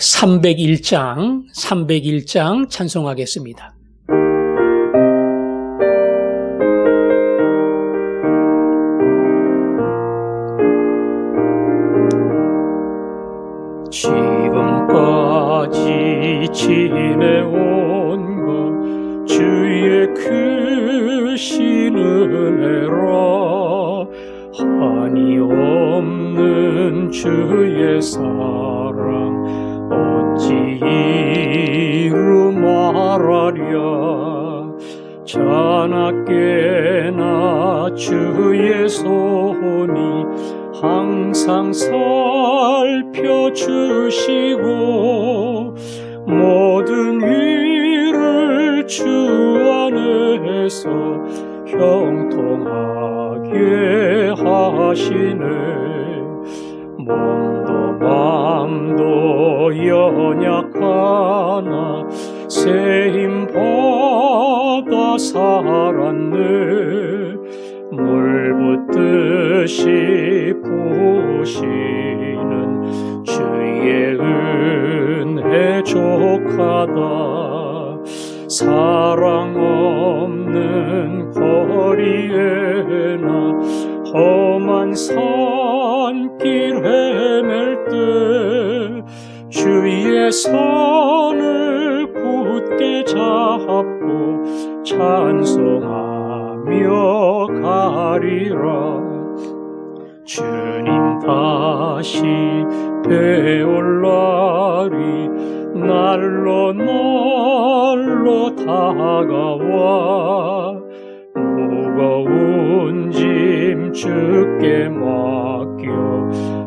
301장 찬송하겠습니다. 지금까지 지내온 것 주의 크신 은혜라. 한이 없는 주의 사랑 어찌 이루 말하랴. 자나깨나 주의 손이 항상 살펴주시고 모든 일을 주 안에서 형통하게 하시네. 몸도 맘도 연약하나 새 힘 받아 살았네. 물 붓듯이 부으시는 주의 은혜 족하다. 사랑 없는 거리에나 험한 산길 헤맬 때 주의 손을 굳게 잡고 찬송하며 가리라. 주님 다시 되올 날이 날로 다가와. 무거운 짐 주께 맡겨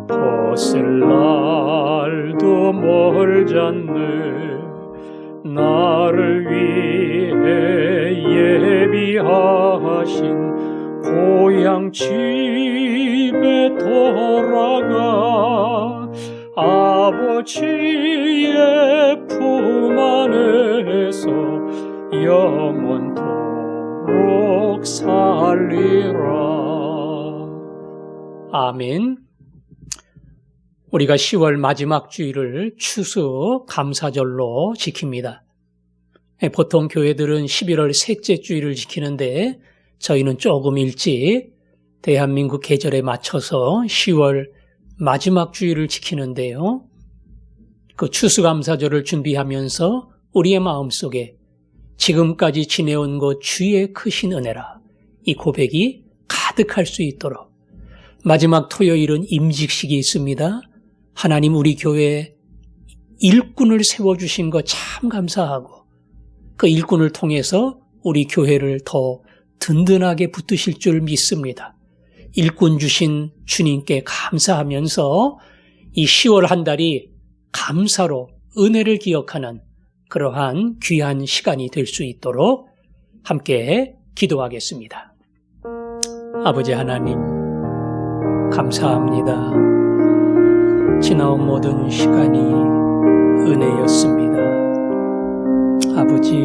벗을 날도 멀잖네. 나를 위해 예비하신 고향 집에 돌아가 아버지의 품 안에서 영원토록 살리라. 아멘. 우리가 10월 마지막 주일을 추수 감사절로 지킵니다. 보통 교회들은 11월 셋째 주일을 지키는데 저희는 조금 일찍 대한민국 계절에 맞춰서 10월 마지막 주일을 지키는데요. 그 추수감사절을 준비하면서 우리의 마음속에 지금까지 지내온 것 주의 크신 은혜라 이 고백이 가득할 수 있도록 마지막 토요일은 임직식이 있습니다. 하나님 우리 교회에 일꾼을 세워주신 것 참 감사하고 그 일꾼을 통해서 우리 교회를 더 든든하게 붙드실 줄 믿습니다. 일꾼 주신 주님께 감사하면서 이 10월 한 달이 감사로 은혜를 기억하는 그러한 귀한 시간이 될 수 있도록 함께 기도하겠습니다. 아버지 하나님 감사합니다. 지나온 모든 시간이 은혜였습니다. 아버지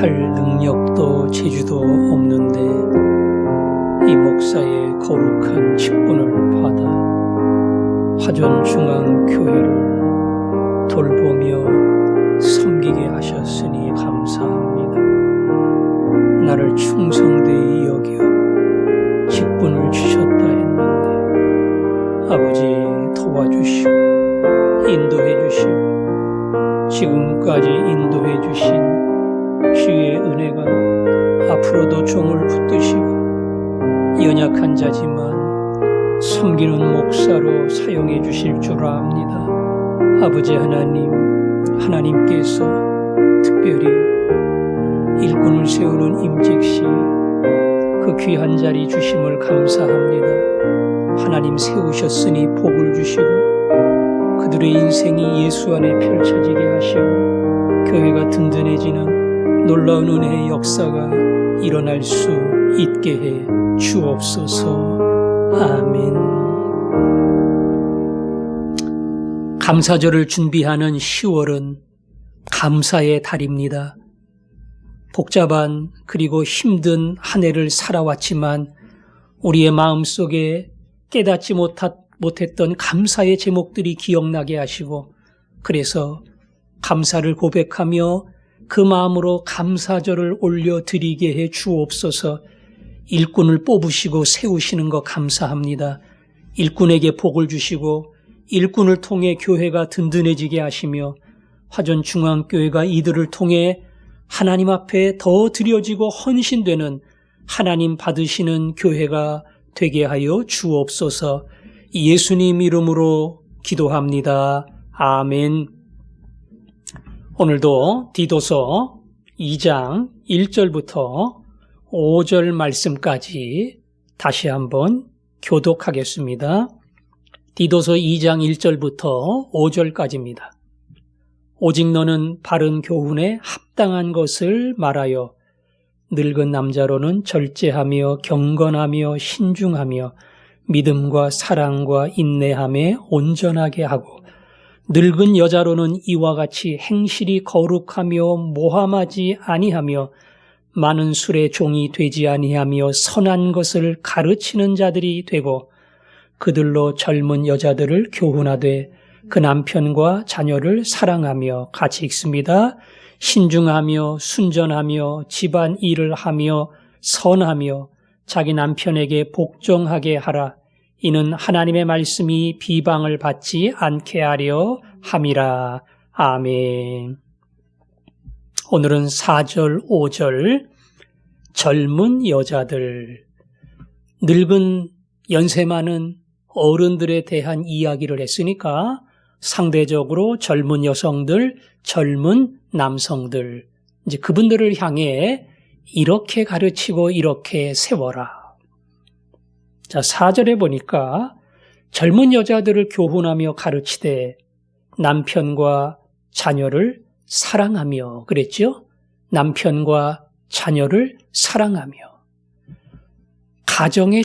할 능력도 재주도 없는데 이 목사의 거룩한 직분을 받아 화전중앙교회를 돌보며 섬기게 하셨으니 감사합니다. 나를 충성되이 여겨 직분을 주셨다 했는데 아버지 도와주시고 인도해 주시고 지금까지 인도해 주신 주의 은혜가 앞으로도 종을 붙드시고 연약한 자지만 섬기는 목사로 사용해 주실 줄 압니다. 아버지 하나님, 하나님께서 특별히 일꾼을 세우는 임직시 그 귀한 자리 주심을 감사합니다. 하나님 세우셨으니 복을 주시고 그들의 인생이 예수 안에 펼쳐지게 하시고 교회가 든든해지는 놀라운 은혜의 역사가 일어날 수 있게 해 주옵소서. 아멘. 감사절을 준비하는 10월은 감사의 달입니다. 복잡한 그리고 힘든 한 해를 살아왔지만 우리의 마음속에 깨닫지 못했던 감사의 제목들이 기억나게 하시고 그래서 감사를 고백하며 그 마음으로 감사절을 올려드리게 해 주옵소서. 일꾼을 뽑으시고 세우시는 거 감사합니다. 일꾼에게 복을 주시고 일꾼을 통해 교회가 든든해지게 하시며 화전중앙교회가 이들을 통해 하나님 앞에 더 드려지고 헌신되는 하나님 받으시는 교회가 되게 하여 주옵소서. 예수님 이름으로 기도합니다. 아멘. 오늘도 디도서 2장 1절부터 5절 말씀까지 다시 한번 교독하겠습니다. 디도서 2장 1절부터 5절까지입니다. 오직 너는 바른 교훈에 합당한 것을 말하여 늙은 남자로는 절제하며 경건하며 신중하며 믿음과 사랑과 인내함에 온전하게 하고 늙은 여자로는 이와 같이 행실이 거룩하며 모함하지 아니하며 많은 술의 종이 되지 아니하며 선한 것을 가르치는 자들이 되고 그들로 젊은 여자들을 교훈하되 그 남편과 자녀를 사랑하며 같이 읽습니다. 신중하며 순전하며 집안 일을 하며 선하며 자기 남편에게 복종하게 하라. 이는 하나님의 말씀이 비방을 받지 않게 하려 함이라. 아멘. 오늘은 4절, 5절 젊은 여자들, 늙은 연세 많은 어른들에 대한 이야기를 했으니까 상대적으로 젊은 여성들, 젊은 남성들, 이제 그분들을 향해 이렇게 가르치고 이렇게 세워라. 자, 4절에 보니까 젊은 여자들을 교훈하며 가르치되 남편과 자녀를 사랑하며 그랬죠? 남편과 자녀를 사랑하며 가정에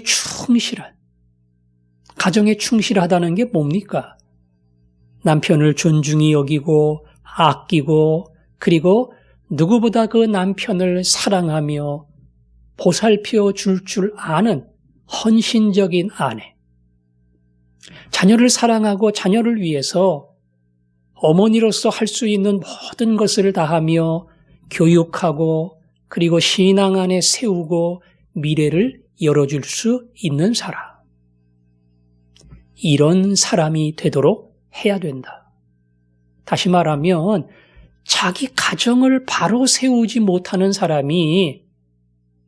충실하다는 게 뭡니까? 남편을 존중히 여기고 아끼고 그리고 누구보다 그 남편을 사랑하며 보살펴 줄 아는 헌신적인 아내. 자녀를 사랑하고 자녀를 위해서 어머니로서 할 수 있는 모든 것을 다하며 교육하고 그리고 신앙 안에 세우고 미래를 열어줄 수 있는 사람. 이런 사람이 되도록 해야 된다. 다시 말하면 자기 가정을 바로 세우지 못하는 사람이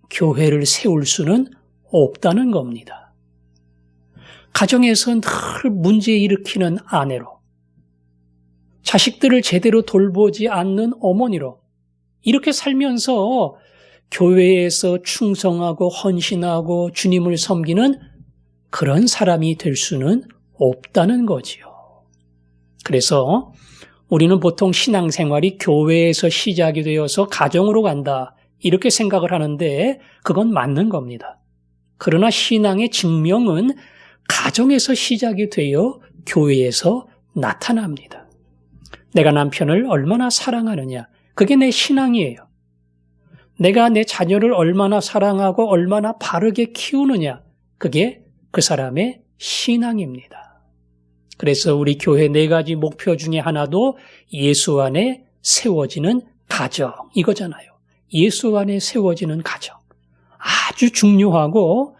교회를 세울 수는 없다는 겁니다. 가정에서 늘 문제 일으키는 아내로, 자식들을 제대로 돌보지 않는 어머니로 이렇게 살면서 교회에서 충성하고 헌신하고 주님을 섬기는 그런 사람이 될 수는 없다는 거지요. 그래서 우리는 보통 신앙생활이 교회에서 시작이 되어서 가정으로 간다 이렇게 생각을 하는데 그건 맞는 겁니다. 그러나 신앙의 증명은 가정에서 시작이 되어 교회에서 나타납니다. 내가 남편을 얼마나 사랑하느냐, 그게 내 신앙이에요. 내가 내 자녀를 얼마나 사랑하고 얼마나 바르게 키우느냐, 그게 그 사람의 신앙입니다. 그래서 우리 교회 4가지 목표 중에 하나도 예수 안에 세워지는 가정, 이거잖아요. 예수 안에 세워지는 가정. 아주 중요하고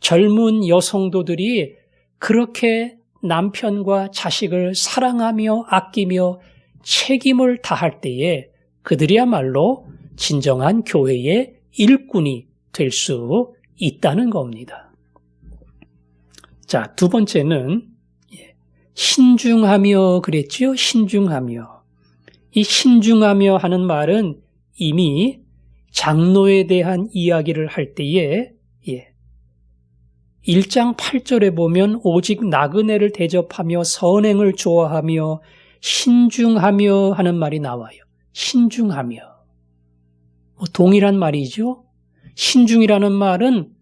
젊은 여성도들이 그렇게 남편과 자식을 사랑하며 아끼며 책임을 다할 때에 그들이야말로 진정한 교회의 일꾼이 될 수 있다는 겁니다. 자, 두 번째는 신중하며 그랬죠? 신중하며. 이 신중하며 하는 말은 이미 장로에 대한 이야기를 할 때에 1장 8절에 보면 오직 나그네를 대접하며 선행을 좋아하며 신중하며 하는 말이 나와요. 신중하며. 동일한 말이죠. 신중이라는 말은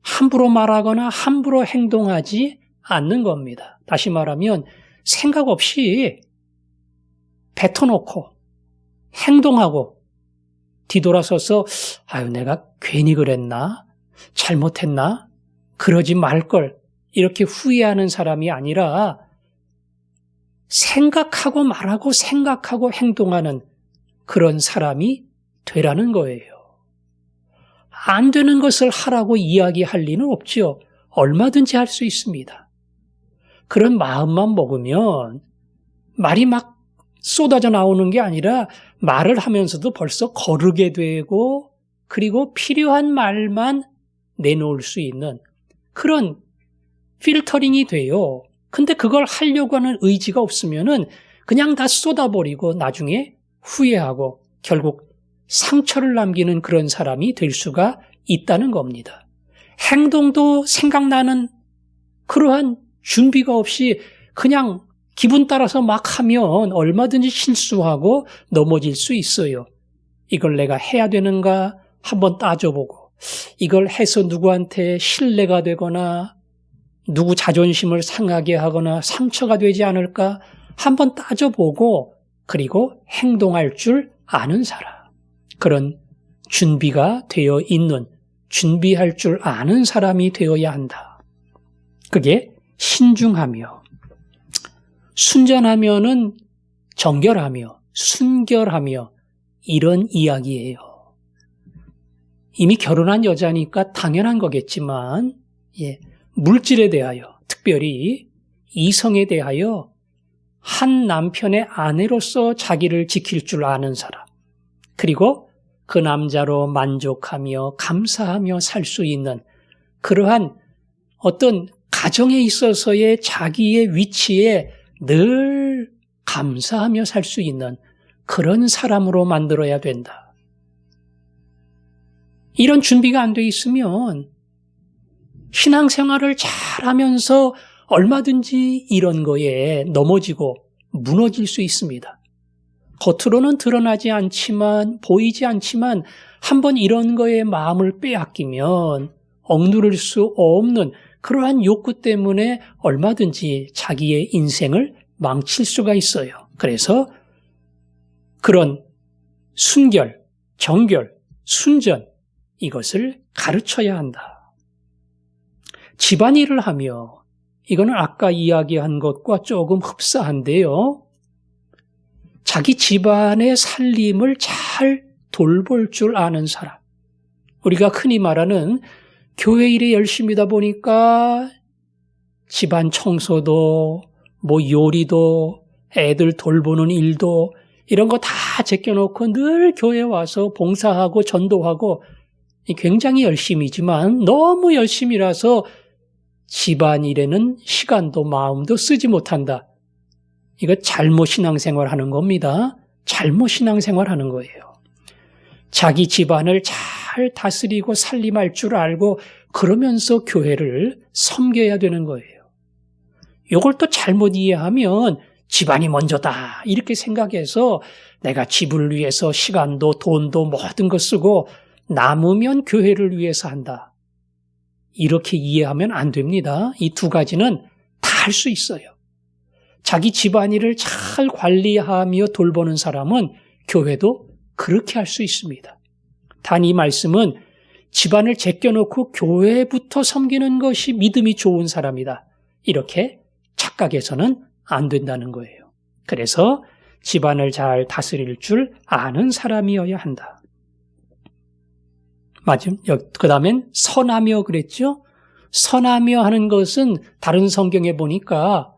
함부로 말하거나 함부로 행동하지 않는 겁니다. 다시 말하면 생각 없이 뱉어놓고 행동하고 뒤돌아서서 아유 내가 괜히 그랬나? 잘못했나? 그러지 말걸 이렇게 후회하는 사람이 아니라 생각하고 말하고 생각하고 행동하는 그런 사람이 되라는 거예요. 안 되는 것을 하라고 이야기할 리는 없죠. 얼마든지 할 수 있습니다. 그런 마음만 먹으면 말이 막 쏟아져 나오는 게 아니라 말을 하면서도 벌써 거르게 되고 그리고 필요한 말만 내놓을 수 있는 그런 필터링이 돼요. 근데 그걸 하려고 하는 의지가 없으면은 그냥 다 쏟아버리고 나중에 후회하고 결국 상처를 남기는 그런 사람이 될 수가 있다는 겁니다. 행동도 생각나는 그러한 준비가 없이 그냥 기분 따라서 막 하면 얼마든지 실수하고 넘어질 수 있어요. 이걸 내가 해야 되는가 한번 따져보고 이걸 해서 누구한테 신뢰가 되거나 누구 자존심을 상하게 하거나 상처가 되지 않을까 한번 따져보고 그리고 행동할 줄 아는 사람. 그런 준비가 되어 있는, 준비할 줄 아는 사람이 되어야 한다. 그게 신중하며 순전하면은 정결하며 순결하며 이런 이야기예요. 이미 결혼한 여자니까 당연한 거겠지만 물질에 대하여 특별히 이성에 대하여 한 남편의 아내로서 자기를 지킬 줄 아는 사람 그리고 그 남자로 만족하며 감사하며 살 수 있는 그러한 어떤 가정에 있어서의 자기의 위치에 늘 감사하며 살 수 있는 그런 사람으로 만들어야 된다. 이런 준비가 안 돼 있으면 신앙생활을 잘하면서 얼마든지 이런 거에 넘어지고 무너질 수 있습니다. 겉으로는 드러나지 않지만 보이지 않지만 한번 이런 거에 마음을 빼앗기면 억누를 수 없는 그러한 욕구 때문에 얼마든지 자기의 인생을 망칠 수가 있어요. 그래서 그런 순결, 정결, 순전 이것을 가르쳐야 한다. 집안일을 하며 이거는 아까 이야기한 것과 조금 흡사한데요. 자기 집안의 살림을 잘 돌볼 줄 아는 사람. 우리가 흔히 말하는 교회 일에 열심히다 보니까 집안 청소도 요리도 애들 돌보는 일도 이런 거 다 제껴놓고 늘 교회 와서 봉사하고 전도하고 굉장히 열심히지만 너무 열심히라서 집안일에는 시간도 마음도 쓰지 못한다. 이거 잘못 신앙생활 하는 겁니다. 잘못 신앙생활 하는 거예요. 자기 집안을 잘 다스리고 살림할 줄 알고 그러면서 교회를 섬겨야 되는 거예요. 이걸 또 잘못 이해하면 집안이 먼저다 이렇게 생각해서 내가 집을 위해서 시간도 돈도 모든 거 쓰고 남으면 교회를 위해서 한다. 이렇게 이해하면 안 됩니다. 이 두 가지는 다 할 수 있어요. 자기 집안일을 잘 관리하며 돌보는 사람은 교회도 그렇게 할 수 있습니다. 단 이 말씀은 집안을 제껴놓고 교회부터 섬기는 것이 믿음이 좋은 사람이다. 이렇게 착각해서는 안 된다는 거예요. 그래서 집안을 잘 다스릴 줄 아는 사람이어야 한다. 그 다음엔 선하며 그랬죠? 선하며 하는 것은 다른 성경에 보니까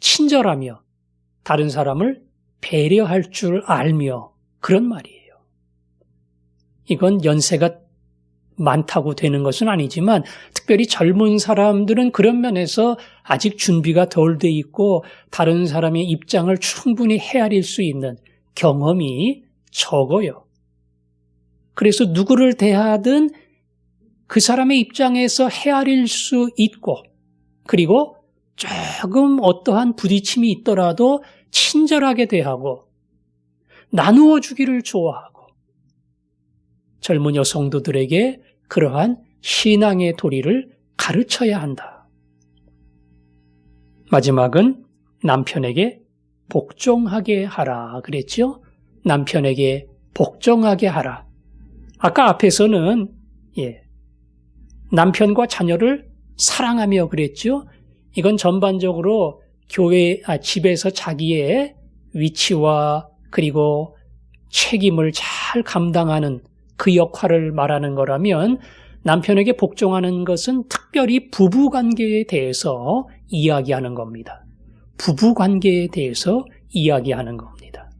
친절하며 다른 사람을 배려할 줄 알며 그런 말이에요. 이건 연세가 많다고 되는 것은 아니지만 특별히 젊은 사람들은 그런 면에서 아직 준비가 덜 돼 있고 다른 사람의 입장을 충분히 헤아릴 수 있는 경험이 적어요. 그래서 누구를 대하든 그 사람의 입장에서 헤아릴 수 있고 그리고 조금 어떠한 부딪힘이 있더라도 친절하게 대하고 나누어 주기를 좋아하고 젊은 여성도들에게 그러한 신앙의 도리를 가르쳐야 한다. 마지막은 남편에게 복종하게 하라 그랬죠? 남편에게 복종하게 하라. 아까 앞에서는 남편과 자녀를 사랑하며 그랬죠. 이건 전반적으로 집에서 자기의 위치와 그리고 책임을 잘 감당하는 그 역할을 말하는 거라면 남편에게 복종하는 것은 특별히 부부관계에 대해서 이야기하는 겁니다. 부부관계에 대해서 이야기하는 겁니다.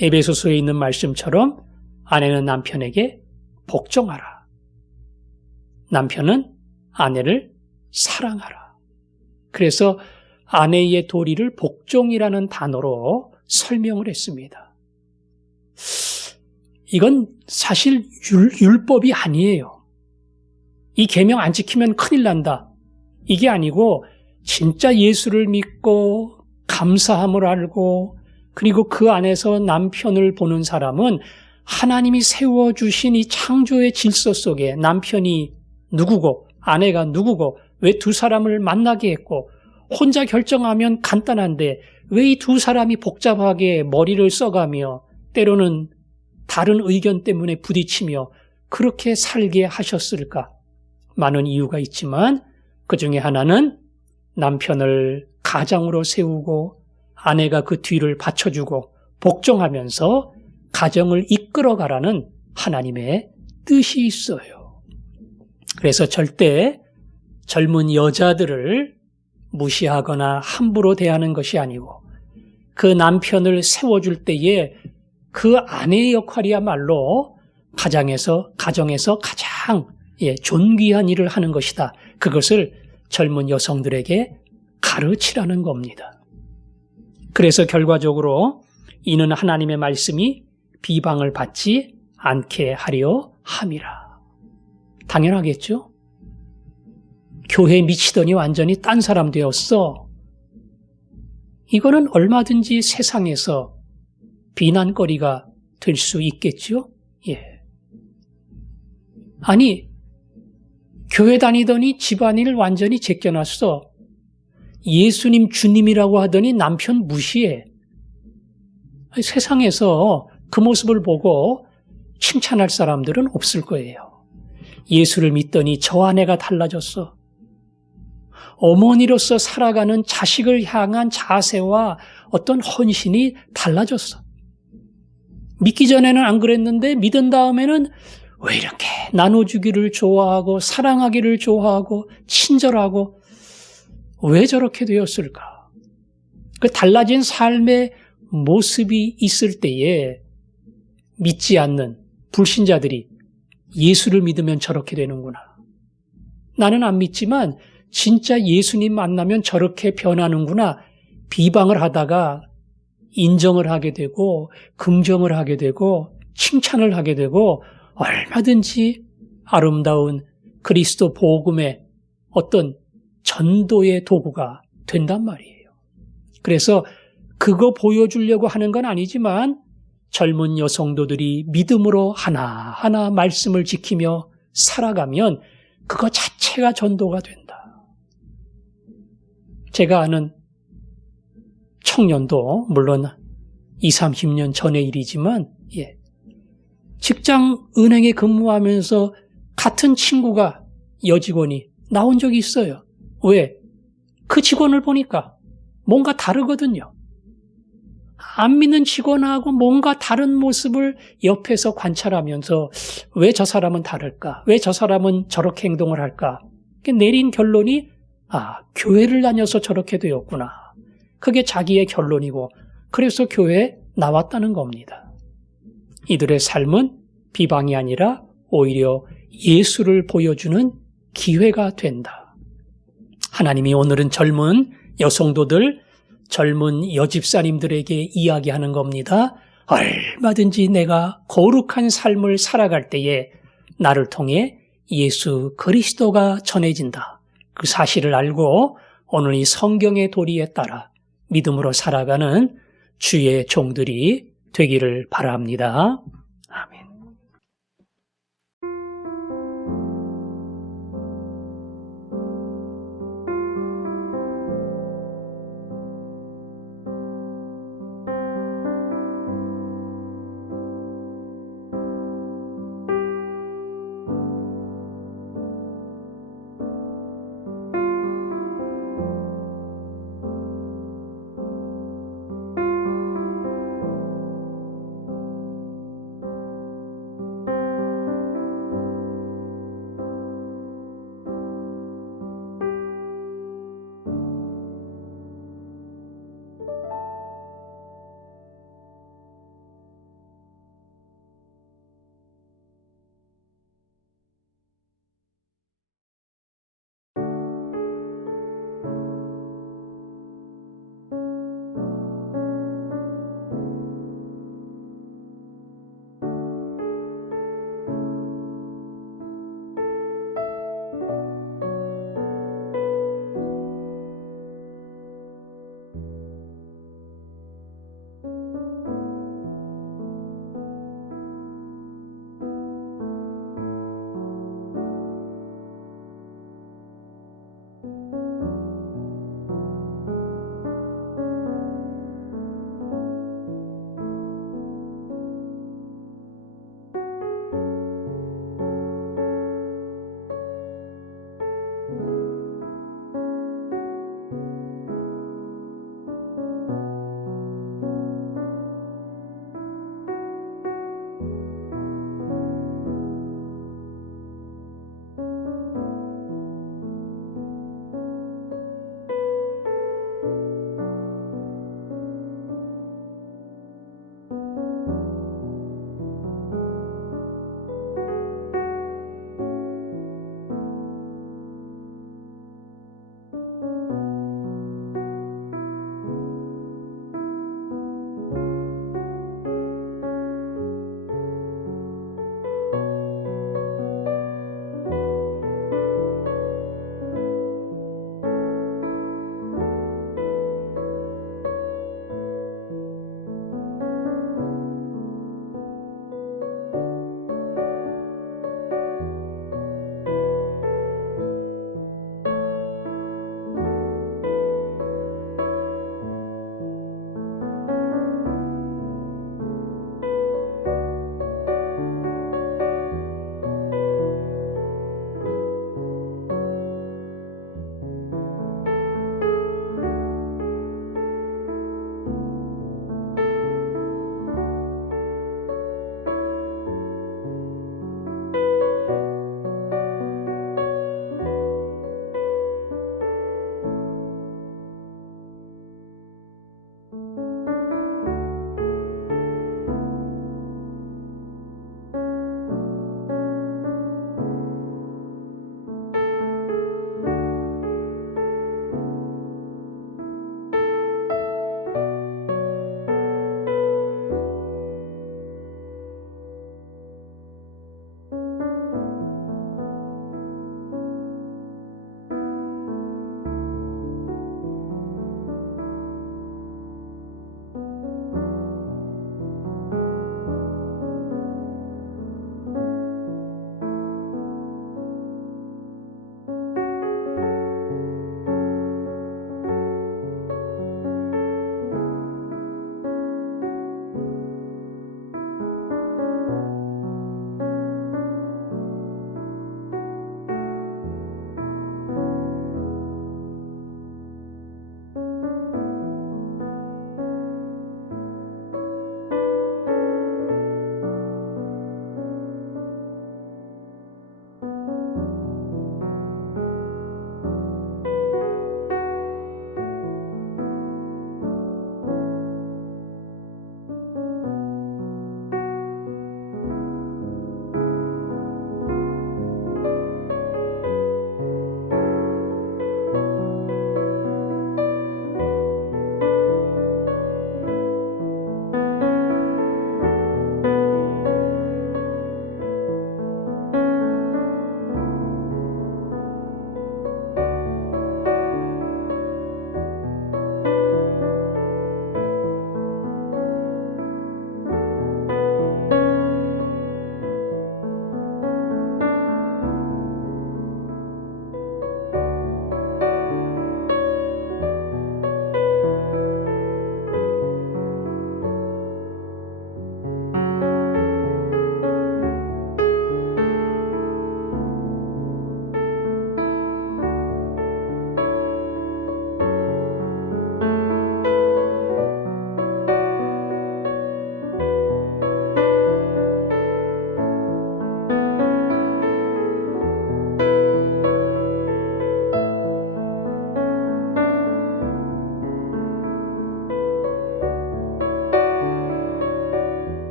에베소서에 있는 말씀처럼 아내는 남편에게 복종하라. 남편은 아내를 사랑하라. 그래서 아내의 도리를 복종이라는 단어로 설명을 했습니다. 이건 사실 율법이 아니에요. 이 계명 안 지키면 큰일 난다. 이게 아니고 진짜 예수를 믿고 감사함을 알고 그리고 그 안에서 남편을 보는 사람은 하나님이 세워주신 이 창조의 질서 속에 남편이 누구고 아내가 누구고 왜 두 사람을 만나게 했고 혼자 결정하면 간단한데 왜 이 두 사람이 복잡하게 머리를 써가며 때로는 다른 의견 때문에 부딪히며 그렇게 살게 하셨을까? 많은 이유가 있지만 그 중에 하나는 남편을 가장으로 세우고 아내가 그 뒤를 받쳐주고 복종하면서 가정을 이끌어가라는 하나님의 뜻이 있어요. 그래서 절대 젊은 여자들을 무시하거나 함부로 대하는 것이 아니고 그 남편을 세워줄 때에 그 아내의 역할이야말로 가정에서 가장 존귀한 일을 하는 것이다. 그것을 젊은 여성들에게 가르치라는 겁니다. 그래서 결과적으로 이는 하나님의 말씀이 비방을 받지 않게 하려 함이라. 당연하겠죠? 교회에 미치더니 완전히 딴 사람 되었어. 이거는 얼마든지 세상에서 비난거리가 될 수 있겠죠? 예. 아니, 교회 다니더니 집안일을 완전히 제껴놨어. 예수님 주님이라고 하더니 남편 무시해. 세상에서 그 모습을 보고 칭찬할 사람들은 없을 거예요. 예수를 믿더니 저 아내가 달라졌어. 어머니로서 살아가는 자식을 향한 자세와 어떤 헌신이 달라졌어. 믿기 전에는 안 그랬는데 믿은 다음에는 왜 이렇게 나눠주기를 좋아하고 사랑하기를 좋아하고 친절하고 왜 저렇게 되었을까? 그 달라진 삶의 모습이 있을 때에 믿지 않는 불신자들이 예수를 믿으면 저렇게 되는구나. 나는 안 믿지만 진짜 예수님 만나면 저렇게 변하는구나. 비방을 하다가 인정을 하게 되고 긍정을 하게 되고 칭찬을 하게 되고 얼마든지 아름다운 그리스도 복음의 어떤 전도의 도구가 된단 말이에요. 그래서 그거 보여주려고 하는 건 아니지만 젊은 여성도들이 믿음으로 하나하나 말씀을 지키며 살아가면 그거 자체가 전도가 된다. 제가 아는 청년도 물론 20, 30년 전의 일이지만 직장 은행에 근무하면서 같은 친구가 여직원이 나온 적이 있어요. 왜? 그 직원을 보니까 뭔가 다르거든요. 안 믿는 직원하고 뭔가 다른 모습을 옆에서 관찰하면서 왜 저 사람은 다를까? 왜 저 사람은 저렇게 행동을 할까? 내린 결론이 교회를 다녀서 저렇게 되었구나. 그게 자기의 결론이고 그래서 교회에 나왔다는 겁니다. 이들의 삶은 비방이 아니라 오히려 예수를 보여주는 기회가 된다. 하나님이 오늘은 젊은 여성도들, 젊은 여집사님들에게 이야기하는 겁니다. 얼마든지 내가 거룩한 삶을 살아갈 때에 나를 통해 예수 그리스도가 전해진다. 그 사실을 알고 오늘 이 성경의 도리에 따라 믿음으로 살아가는 주의 종들이 되기를 바랍니다. 아멘.